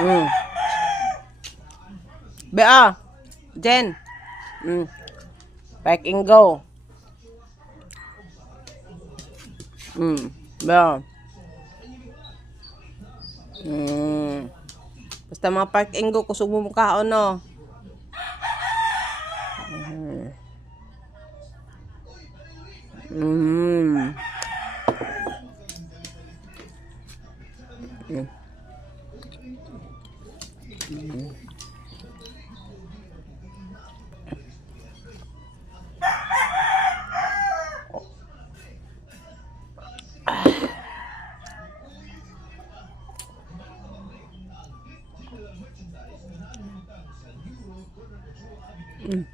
Mm. Bea. Jen. Mm. Pack and go. Mm. Bea. Mm. Basta mga park and go, kusog mo mukha no. Mm. Mm. Mm. 음. 음.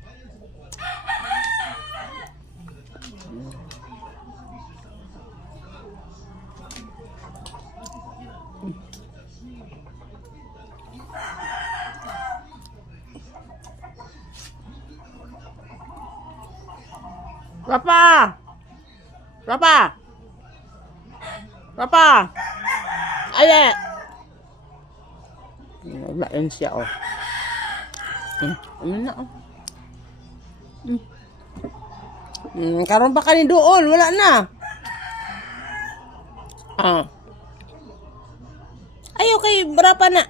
Rapa! Rapa! Rapa! Ayan! Naglain siya, oh. Mm, ano na, oh. Mm. Karon pa ka ni doon, wala na. Ah. Ayaw kay Rapa na.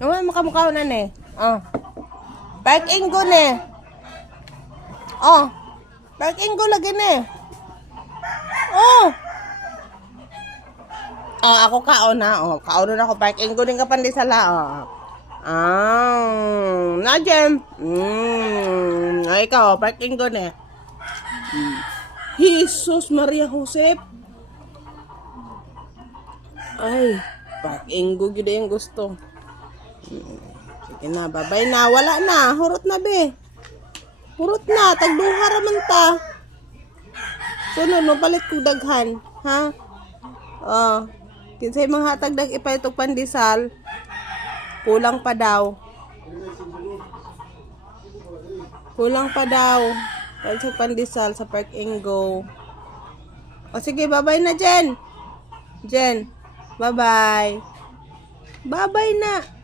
Naman makamukha na ne. Ah. Park and go ne. Oh. Park and go lagi ne. Oh. Oh, ako kaon na. Oh, kaon na ako. Park and go din ka pandi sa la. Oh. Ah. Na jem. Mm. Ay, ikaw, park and go ne. Mm. Jesus Maria Josep. Ay, park and go gid yung gusto. Sige na, babay na. Wala na. Hurot na, be. Hurot na. Tagduha raman ta. Sunod, no, palit ko daghan. Ha? Oh. Kinsay mga hatag dag ipalitog pandesal. Kulang pa daw. Kulang pa daw. Palit sa pandesal sa Park and Go. O sige, babay na, Jen. Jen. Bye-bye. Bye-bye na.